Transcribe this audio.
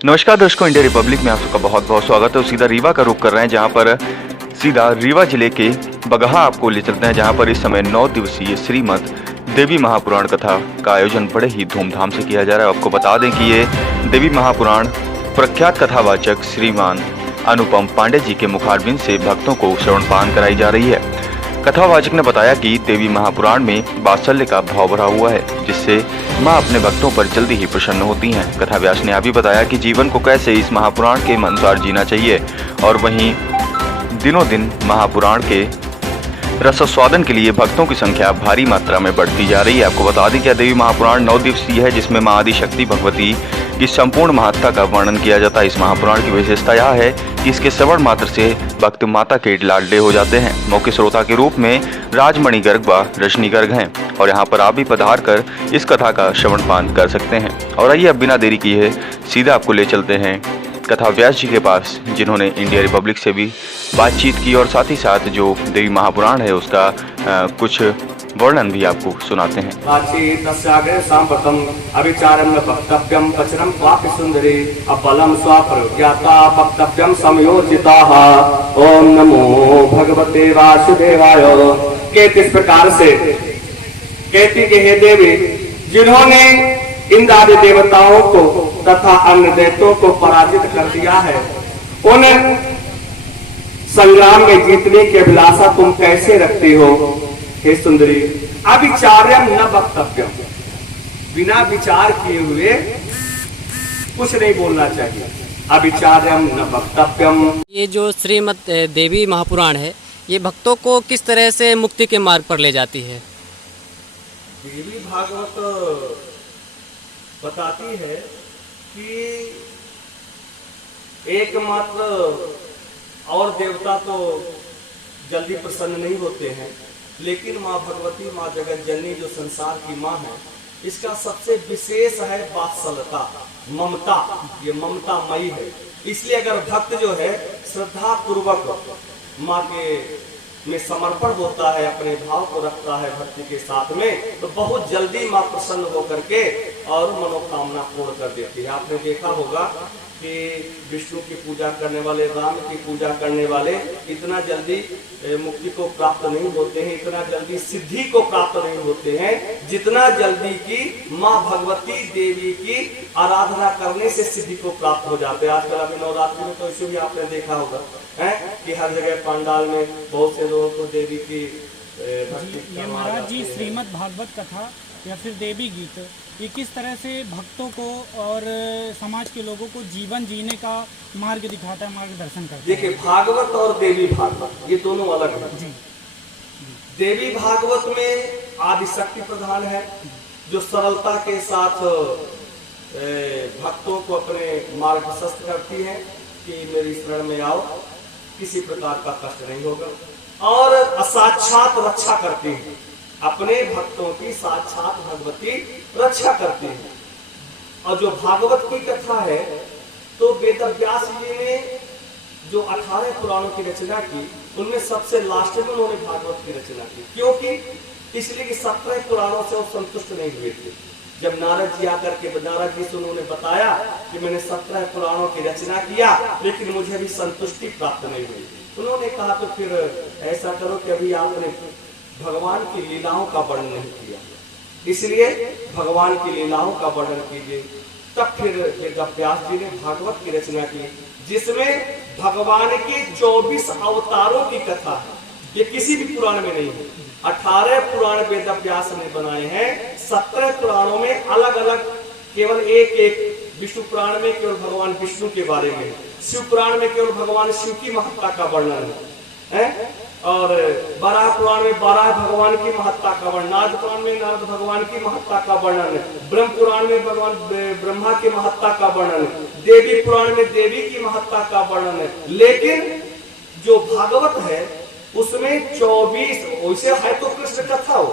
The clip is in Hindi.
नमस्कार दर्शकों, इंडिया रिपब्लिक में आप सबका बहुत बहुत स्वागत है। सीधा रीवा का रुख कर रहे हैं, जहां पर सीधा रीवा जिले के बगहा आपको ले चलते हैं, जहां पर इस समय 9 दिवसीय श्रीमद् देवी महापुराण कथा का आयोजन बड़े ही धूमधाम से किया जा रहा है। आपको बता दें कि ये देवी महापुराण प्रख्यात कथावाचक श्रीमान अनुपम पांडे जी के मुखारबिंद से भक्तों को श्रवणपान कराई जा रही है। कथावाचक ने बताया कि देवी महापुराण में वात्सल्य का भाव भरा हुआ है, जिससे मां अपने भक्तों पर जल्दी ही प्रसन्न होती हैं। कथाव्यास ने यह भी बताया कि जीवन को कैसे इस महापुराण के अनुसार जीना चाहिए और वहीं दिनों दिन महापुराण के रसास्वादन के लिए भक्तों की संख्या भारी मात्रा में बढ़ती जा रही है। आपको बता दें कि देवी महापुराण 9 दिवसीय है, जिसमें मां आदिशक्ति भगवती की संपूर्ण महत्ता का वर्णन किया जाता है। इस महापुराण की विशेषता यह है कि इसके श्रवण मात्र से भक्त माता के लाडले हो जाते हैं। मुख्य श्रोता के रूप में राजमणि गर्ग व रजनी गर्ग हैं और यहाँ पर आप भी पधार कर इस कथा का श्रवणपान कर सकते हैं। और आइए अब बिना देरी किए सीधा आपको ले चलते हैं कथा व्यास जी के पास, जिन्होंने इंडिया रिपब्लिक से भी बातचीत की और साथ ही साथ जो देवी महापुराण है उसका कुछ वर्णन भी आपको सुनाते हैं। सांप्रतम अविचारम न वक्तव्यम पचनम वाक्य सुंदरी अबलम स्वप्रज्ञाता वक्तव्यम समयोचिताः। ओम नमो भगवते वासुदेवाय। कहते इस प्रकार से कहती कि हे देवी, जिन्होंने इंद्र आदि देवताओं को तथा अन्य दैत्यों को पराजित कर दिया है, उन संग्राम में जीतने की अभिलाषा तुम कैसे रखती हो? हे सुंदरी, अविचार्यम न वक्तव्यम, बिना विचार किए हुए कुछ नहीं बोलना चाहिए। अविचार्यम न वक्तव्यम। ये जो श्रीमद् देवी महापुराण है, ये भक्तों को किस तरह से मुक्ति के मार्ग पर ले जाती है? देवी भागवत बताती है कि एकमात्र और देवता तो जल्दी प्रसन्न नहीं होते हैं, लेकिन माँ भगवती, माँ जगत जननी जो संसार की माँ है, इसका सबसे विशेष है वात्सल्यता, ममता। ये ममता मई है। इसलिए अगर भक्त जो है श्रद्धा पूर्वक माँ के में समर्पण होता है, अपने भाव को रखता है भक्ति के साथ में, तो बहुत जल्दी माँ प्रसन्न होकर के और मनोकामना पूर्ण कर देती है। आपने देखा होगा कि विष्णु की पूजा करने वाले, राम की पूजा करने वाले इतना जल्दी मुक्ति को प्राप्त नहीं होते हैं, इतना जल्दी सिद्धि को प्राप्त नहीं होते हैं, जितना जल्दी की माँ भगवती देवी की आराधना करने से सिद्धि को प्राप्त हो जाते हैं। आजकल अभी नवरात्रि में तो इसे भी आपने देखा होगा है कि हर जगह पंडाल में बहुत से लोगों को देवी की ये महाराज जी श्रीमद् भागवत कथा या फिर देवी गीत, ये किस तरह से भक्तों को और समाज के लोगों को जीवन जीने का मार्ग दिखाता है, मार्गदर्शन करता है? देखिए, भागवत और देवी भागवत ये दोनों अलग है। जी। देवी भागवत में आदिशक्ति प्रधान है, जो सरलता के साथ भक्तों को अपने मार्ग प्रशस्त करती है कि मेरी शरण में आओ, किसी प्रकार का कष्ट नहीं होगा, और साक्षात रक्षा करती है, अपने भक्तों की साक्षात भगवती रक्षा करती है। और जो भागवत की कथा है, तो वेद व्यास जी ने जो 18 पुराणों की रचना की, उनमें सबसे लास्ट में उन्होंने भागवत की रचना की। क्योंकि इसलिए कि 17 पुराणों से वो संतुष्ट नहीं हुए थे। जब नारद जी आकर के नारद जी से उन्होंने बताया कि मैंने 17 पुराणों की रचना किया, लेकिन मुझे भी संतुष्टि प्राप्त नहीं हुई, उन्होंने कहा तो फिर ऐसा करो कि अभी आपने भगवान की लीलाओं का वर्णन नहीं किया, इसलिए भगवान की लीलाओं का वर्णन कीजिए। तब फिर वेद व्यास जी ने भागवत की रचना की, जिसमें भगवान के 24 अवतारों की कथा है। ये किसी भी पुराण में नहीं है। 18 पुराण वेद व्यास ने बनाए हैं, 17 पुराणों में अलग अलग, केवल एक विष्णु पुराण में केवल भगवान विष्णु के बारे में, शिव पुराण में केवल भगवान शिव की महत्ता का वर्णन है, और बारह पुराण में 12 भगवान की महत्ता का वर्णन, नारद पुराण में नारद भगवान की महत्ता का वर्णन है, ब्रह्म पुराण में भगवान ब्रह्मा की महत्ता का वर्णन है, देवी पुराण में देवी की महत्ता का वर्णन है। लेकिन जो भागवत है उसमें 24, वैसे है तो कृष्ण कथा हो,